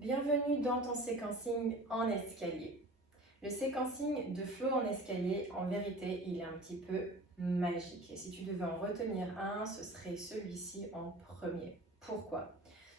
Bienvenue dans ton séquencing en escalier. Le séquencing de flow en escalier, en vérité, il est un petit peu magique. Et si tu devais en retenir un, ce serait celui-ci en premier. Pourquoi?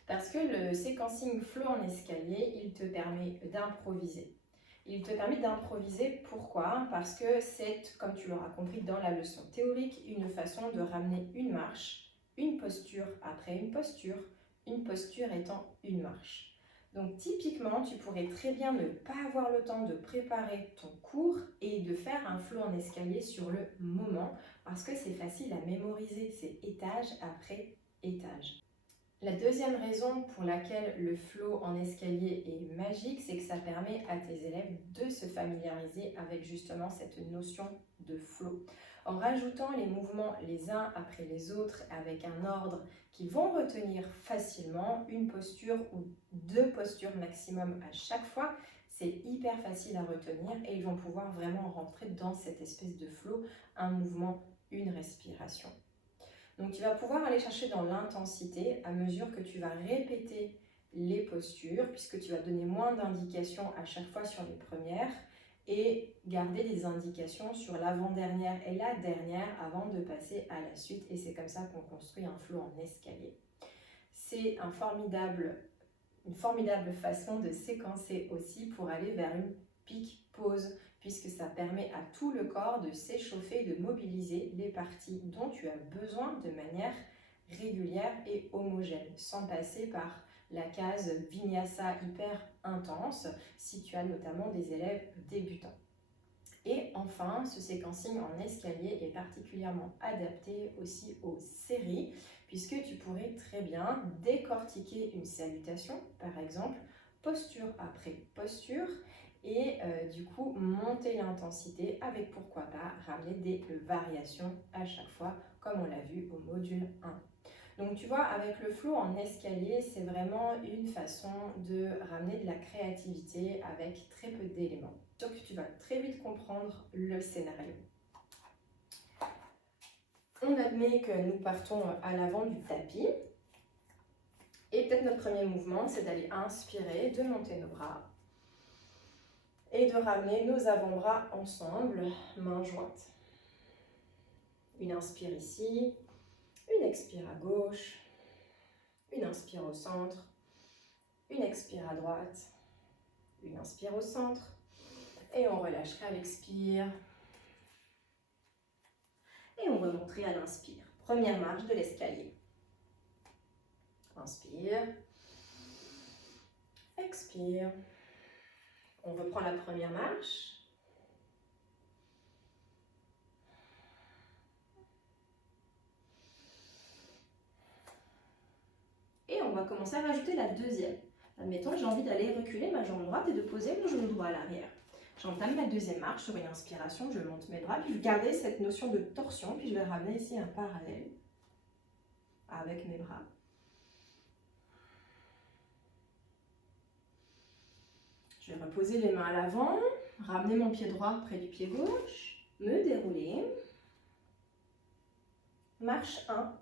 Parce que le séquencing flow en escalier, il te permet d'improviser. Il te permet d'improviser, pourquoi? Parce que c'est, comme tu l'auras compris dans la leçon théorique, une façon de ramener une marche, une posture après une posture étant une marche. Donc typiquement, tu pourrais très bien ne pas avoir le temps de préparer ton cours et de faire un flow en escalier sur le moment parce que c'est facile à mémoriser, c'est étage après étage. La deuxième raison pour laquelle le flow en escalier est magique, c'est que ça permet à tes élèves de se familiariser avec justement cette notion de flow. En rajoutant les mouvements les uns après les autres avec un ordre qu'ils vont retenir facilement, une posture ou deux postures maximum à chaque fois, c'est hyper facile à retenir et ils vont pouvoir vraiment rentrer dans cette espèce de flow, un mouvement, une respiration. Donc tu vas pouvoir aller chercher dans l'intensité à mesure que tu vas répéter les postures, puisque tu vas donner moins d'indications à chaque fois sur les premières et garder des indications sur l'avant-dernière et la dernière avant de passer à la suite. Et c'est comme ça qu'on construit un flow en escalier. C'est une formidable façon de séquencer aussi pour aller vers une peak pause, puisque ça permet à tout le corps de s'échauffer, de mobiliser les parties dont tu as besoin de manière régulière et homogène, sans passer par la case vinyasa hyper intense, si tu as notamment des élèves débutants. Et enfin, ce séquencing en escalier est particulièrement adapté aussi aux séries, puisque tu pourrais très bien décortiquer une salutation, par exemple, posture après posture, et du coup monter l'intensité avec pourquoi pas ramener des variations à chaque fois, comme on l'a vu au module 1. Donc tu vois, avec le flow en escalier, c'est vraiment une façon de ramener de la créativité avec très peu d'éléments. Donc tu vas très vite comprendre le scénario. On admet que nous partons à l'avant du tapis. Et peut-être notre premier mouvement, c'est d'aller inspirer, de monter nos bras et de ramener nos avant-bras ensemble, mains jointes. Une inspire ici, une expire à gauche, une inspire au centre, une expire à droite, une inspire au centre et on relâcherait à l'expire et on remonterait à l'inspire. Première marche de l'escalier. Inspire, expire. On reprend la première marche. Et on va commencer à rajouter la deuxième. Admettons, j'ai envie d'aller reculer ma jambe droite et de poser mon genou droit à l'arrière. J'entame ma deuxième marche sur une inspiration, je monte mes bras, puis je vais garder cette notion de torsion, puis je vais ramener ici un parallèle avec mes bras. Je vais reposer les mains à l'avant, ramener mon pied droit près du pied gauche, me dérouler. Marche 1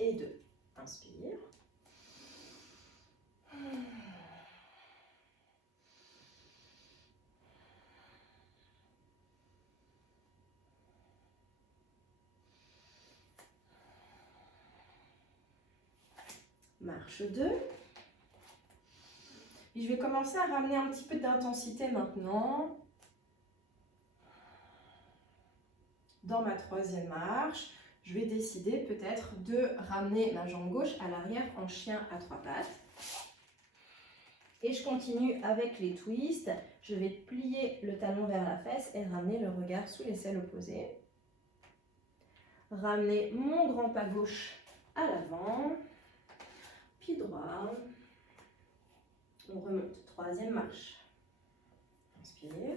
et 2. Inspire. Marche 2. Et je vais commencer à ramener un petit peu d'intensité maintenant. Dans ma troisième marche, je vais décider peut-être de ramener ma jambe gauche à l'arrière en chien à trois pattes. Et je continue avec les twists. Je vais plier le talon vers la fesse et ramener le regard sous l'aisselle opposée. Ramener mon grand pas gauche à l'avant. Pied droit. On remonte. Troisième marche. Inspire.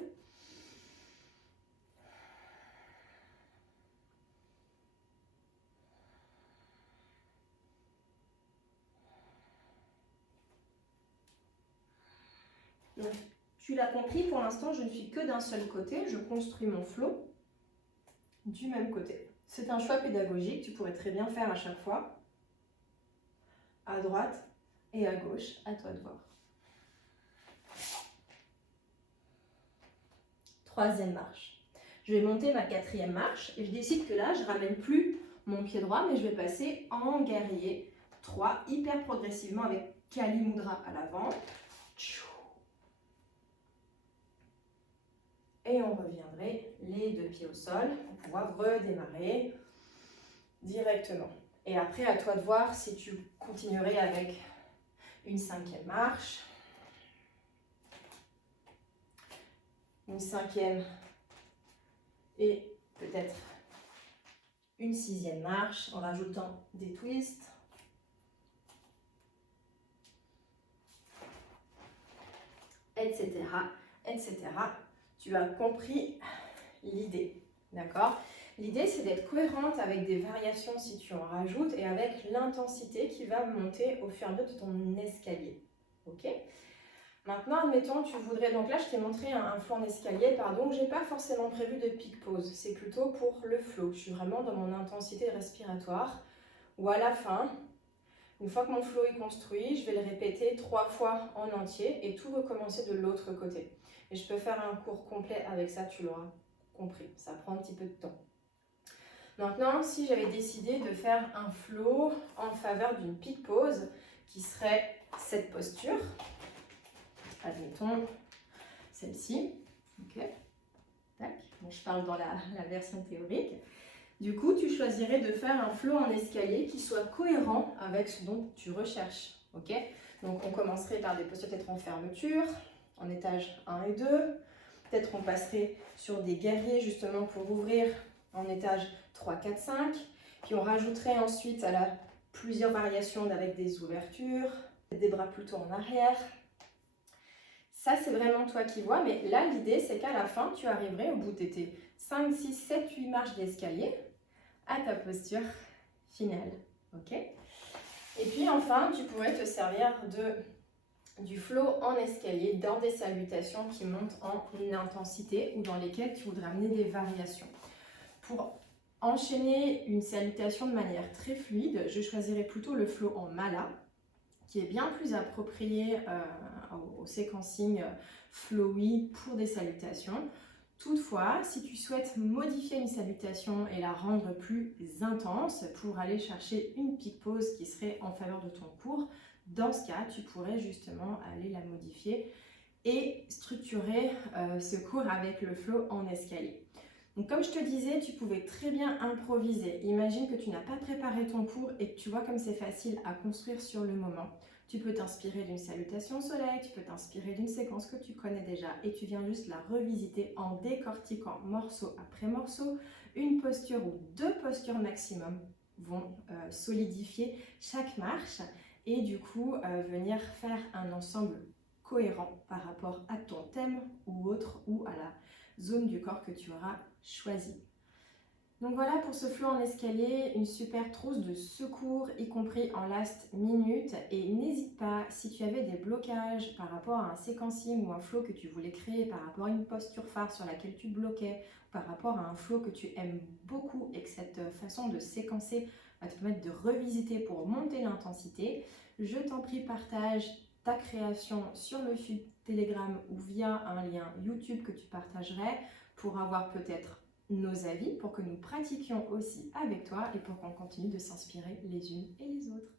Donc, tu l'as compris, pour l'instant, je ne suis que d'un seul côté. Je construis mon flow du même côté. C'est un choix pédagogique, tu pourrais très bien faire à chaque fois. À droite et à gauche, à toi de voir. troisième marche. Je vais monter ma quatrième marche et je décide que là, je ne ramène plus mon pied droit, mais je vais passer en guerrier 3, hyper progressivement avec Kali Mudra à l'avant. Et on reviendrait les deux pieds au sol pour pouvoir redémarrer directement. Et après, à toi de voir si tu continuerais avec une cinquième marche, une cinquième et peut-être une sixième marche en rajoutant des twists. Etc. etc. Tu as compris l'idée, d'accord? L'idée, c'est d'être cohérente avec des variations si tu en rajoutes et avec l'intensité qui va monter au fur et à mesure de ton escalier, ok? Maintenant, admettons, tu voudrais, donc là, je t'ai montré un flow en escalier, pardon, j'ai pas forcément prévu de peak pause, c'est plutôt pour le flow. Je suis vraiment dans mon intensité respiratoire, ou à la fin, une fois que mon flow est construit, je vais le répéter 3 fois en entier et tout recommencer de l'autre côté. Et je peux faire un cours complet avec ça, tu l'auras compris, ça prend un petit peu de temps. Maintenant, si j'avais décidé de faire un flow en faveur d'une peak pause, qui serait cette posture, admettons celle-ci, ok, tac, bon, je parle dans la version théorique. Du coup, tu choisirais de faire un flow en escalier qui soit cohérent avec ce dont tu recherches, ok? Donc, on commencerait par des postures peut-être en fermeture, en étage 1 et 2. Peut-être on passerait sur des guerriers justement pour ouvrir en étage 3, 4, 5. Puis on rajouterait ensuite à la plusieurs variations avec des ouvertures, des bras plutôt en arrière. Ça, c'est vraiment toi qui vois, mais là, l'idée, c'est qu'à la fin, tu arriverais au bout de tes 5, 6, 7, 8 marches d'escalier à ta posture finale, ok? Et puis enfin, tu pourrais te servir du flow en escalier dans des salutations qui montent en intensité ou dans lesquelles tu voudrais amener des variations. Pour enchaîner une salutation de manière très fluide, je choisirais plutôt le flow en mala, qui est bien plus approprié au séquencing flowy pour des salutations. Toutefois, si tu souhaites modifier une salutation et la rendre plus intense pour aller chercher une peak pause qui serait en faveur de ton cours, dans ce cas, tu pourrais justement aller la modifier et structurer ce cours avec le flow en escalier. Donc comme je te disais, tu pouvais très bien improviser. Imagine que tu n'as pas préparé ton cours et que tu vois comme c'est facile à construire sur le moment. Tu peux t'inspirer d'une salutation au soleil, tu peux t'inspirer d'une séquence que tu connais déjà et tu viens juste la revisiter en décortiquant morceau après morceau. Une posture ou 2 postures maximum vont solidifier chaque marche et du coup venir faire un ensemble cohérent par rapport à ton thème ou autre ou à la zone du corps que tu auras choisi. Donc voilà pour ce flow en escalier, une super trousse de secours, y compris en last minute. Et n'hésite pas, si tu avais des blocages par rapport à un séquencing ou un flow que tu voulais créer, par rapport à une posture phare sur laquelle tu bloquais, par rapport à un flow que tu aimes beaucoup et que cette façon de séquencer va te permettre de revisiter pour monter l'intensité, je t'en prie, partage ta création sur le fil Telegram ou via un lien YouTube que tu partagerais pour avoir peut-être nos avis, pour que nous pratiquions aussi avec toi et pour qu'on continue de s'inspirer les unes et les autres.